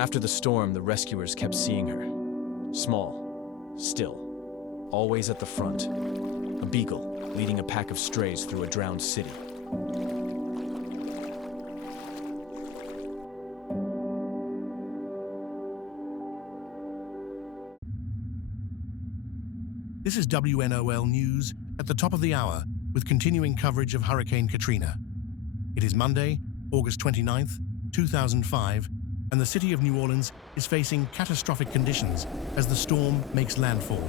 After the storm, the rescuers kept seeing her. Small, still, always at the front. A beagle leading a pack of strays through a drowned city. This is WNOL News at the top of the hour with continuing coverage of Hurricane Katrina. It is Monday, August 29th, 2005, and the city of New Orleans is facing catastrophic conditions as the storm makes landfall.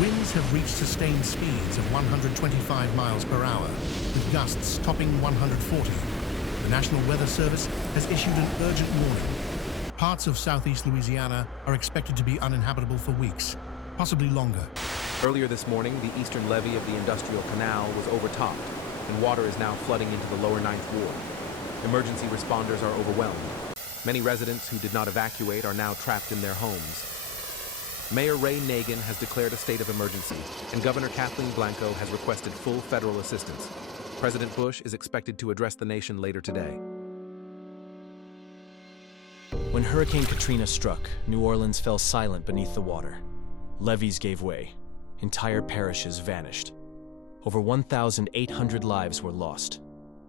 Winds have reached sustained speeds of 125 miles per hour, with gusts topping 140. The National Weather Service has issued an urgent warning. Parts of southeast Louisiana are expected to be uninhabitable for weeks, possibly longer. Earlier this morning, the eastern levee of the Industrial Canal was overtopped, and water is now flooding into the lower Ninth Ward. Emergency responders are overwhelmed. Many residents who did not evacuate are now trapped in their homes. Mayor Ray Nagin has declared a state of emergency, and Governor Kathleen Blanco has requested full federal assistance. President Bush is expected to address the nation later today. When Hurricane Katrina struck, New Orleans fell silent beneath the water. Levees gave way. Entire parishes vanished. Over 1,800 lives were lost,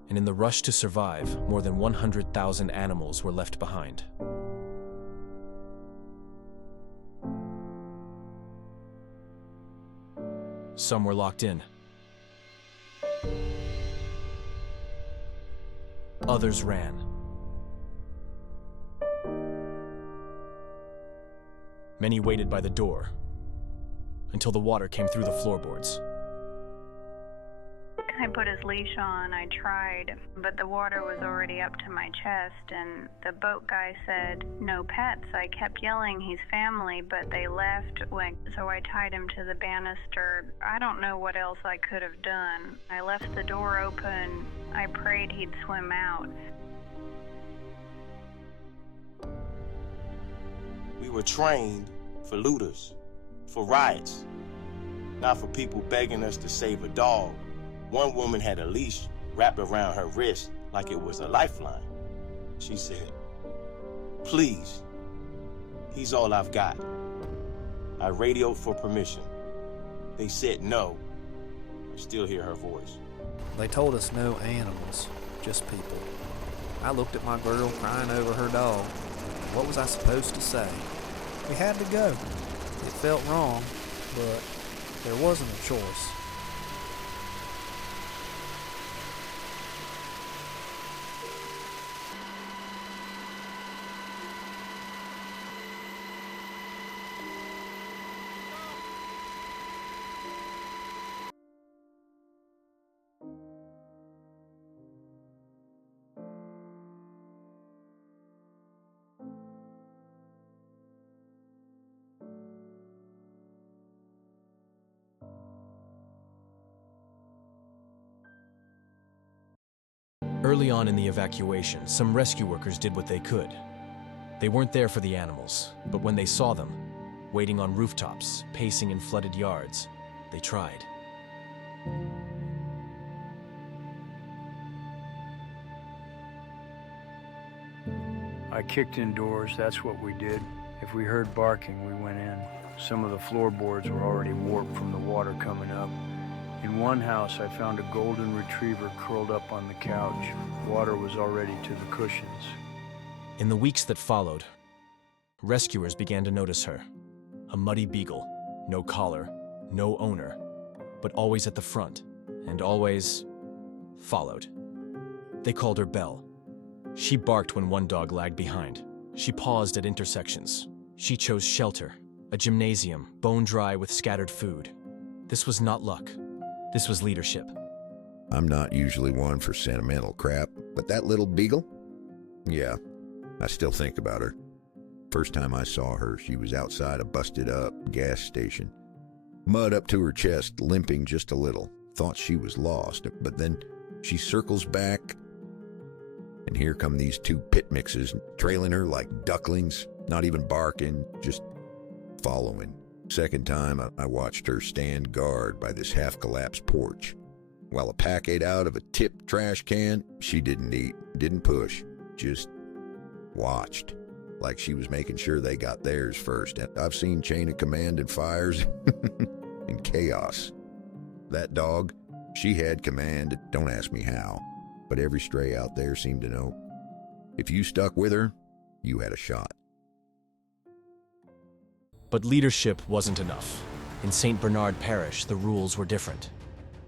and in the rush to survive, more than 100,000 animals were left behind. Some were locked in. Others ran. Many waited by the door until the water came through the floorboards. I put his leash on. I tried, but the water was already up to my chest, and the boat guy said, "No pets." I kept yelling, "He's family," but they left, so I tied him to the banister. I don't know what else I could have done. I left the door open. I prayed he'd swim out. We were trained for looters, for riots, not for people begging us to save a dog. One woman had a leash wrapped around her wrist like it was a lifeline. She said, "Please, he's all I've got." I radioed for permission. They said no. I still hear her voice. They told us no animals, just people. I looked at my girl crying over her dog. What was I supposed to say? We had to go. It felt wrong, but there wasn't a choice. Early on in the evacuation, some rescue workers did what they could. They weren't there for the animals, but when they saw them, waiting on rooftops, pacing in flooded yards, they tried. I kicked indoors, that's what we did. If we heard barking, we went in. Some of the floorboards were already warped from the water coming up. In one house, I found a golden retriever curled up on the couch. Water was already to the cushions. In the weeks that followed, rescuers began to notice her. A muddy beagle, no collar, no owner, but always at the front, and always followed. They called her Belle. She barked when one dog lagged behind. She paused at intersections. She chose shelter, a gymnasium, bone dry with scattered food. This was not luck. This was leadership. I'm not usually one for sentimental crap, but that little beagle? Yeah, I still think about her. First time I saw her, she was outside a busted-up gas station. Mud up to her chest, limping just a little. Thought she was lost, but then she circles back, and here come these two pit mixes, trailing her like ducklings, not even barking, just following. Second time, I watched her stand guard by this half-collapsed porch. While a pack ate out of a tipped trash can, she didn't eat, didn't push, just watched, like she was making sure they got theirs first. And I've seen chain of command and fires and chaos. That dog, she had command, don't ask me how, but every stray out there seemed to know. If you stuck with her, you had a shot. But leadership wasn't enough. In St. Bernard Parish, the rules were different.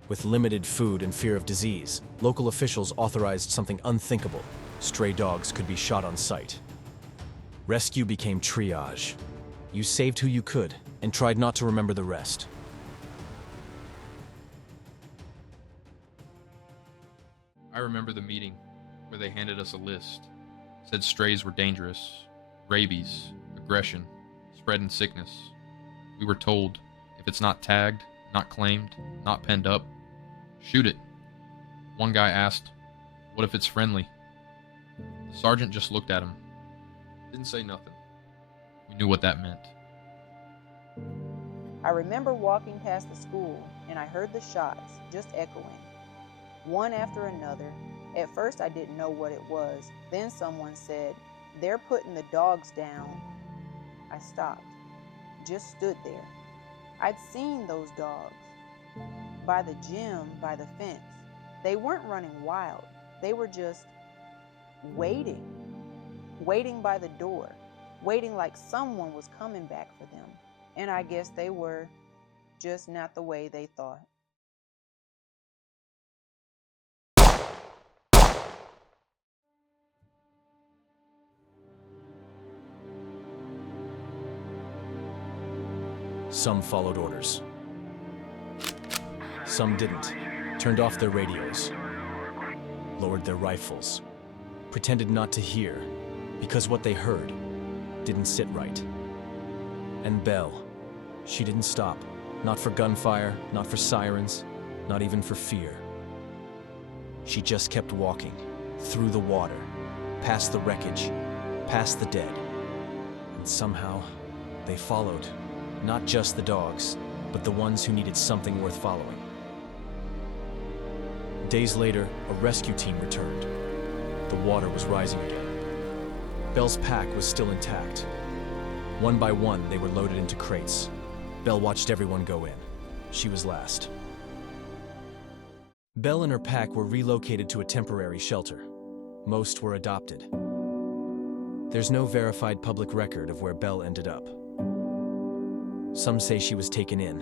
With limited food and fear of disease, local officials authorized something unthinkable. Stray dogs could be shot on sight. Rescue became triage. You saved who you could and tried not to remember the rest. I remember the meeting where they handed us a list. Said strays were dangerous, rabies, aggression, spreading sickness. We were told, if it's not tagged, not claimed, not penned up, shoot it. One guy asked, what if it's friendly? The sergeant just looked at him. Didn't say nothing. We knew what that meant. I remember walking past the school and I heard the shots just echoing, one after another. At first I didn't know what it was. Then someone said, they're putting the dogs down. I stopped, just stood there. I'd seen those dogs by the gym, by the fence. They weren't running wild. They were just waiting by the door, waiting like someone was coming back for them. And I guess they were just not the way they thought. Some followed orders. Some didn't. Turned off their radios. Lowered their rifles. Pretended not to hear, because what they heard didn't sit right. And Belle, she didn't stop. Not for gunfire, not for sirens, not even for fear. She just kept walking, through the water, past the wreckage, past the dead. And somehow, they followed. Not just the dogs, but the ones who needed something worth following. Days later, a rescue team returned. The water was rising again. Belle's pack was still intact. One by one, they were loaded into crates. Belle watched everyone go in. She was last. Belle and her pack were relocated to a temporary shelter. Most were adopted. There's no verified public record of where Belle ended up. Some say she was taken in,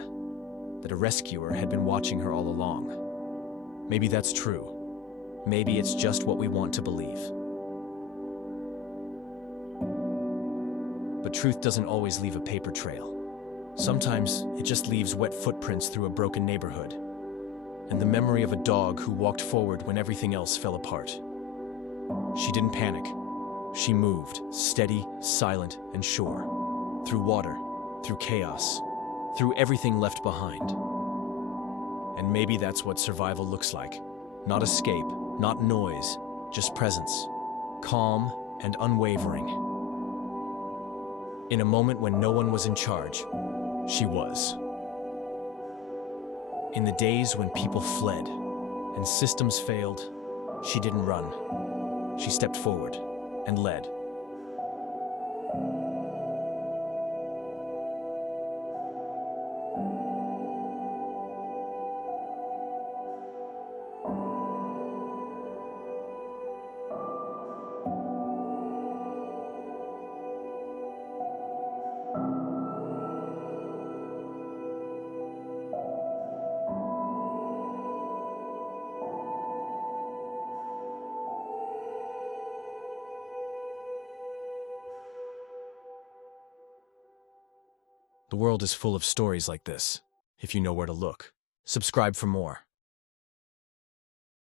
that a rescuer had been watching her all along. Maybe that's true. Maybe it's just what we want to believe. But truth doesn't always leave a paper trail. Sometimes it just leaves wet footprints through a broken neighborhood, and the memory of a dog who walked forward when everything else fell apart. She didn't panic. She moved, steady, silent, and sure, through water, through chaos, through everything left behind. And maybe that's what survival looks like. Not escape, not noise, just presence. Calm and unwavering. In a moment when no one was in charge, she was. In the days when people fled and systems failed, she didn't run. She stepped forward and led. The world is full of stories like this, if you know where to look. Subscribe for more.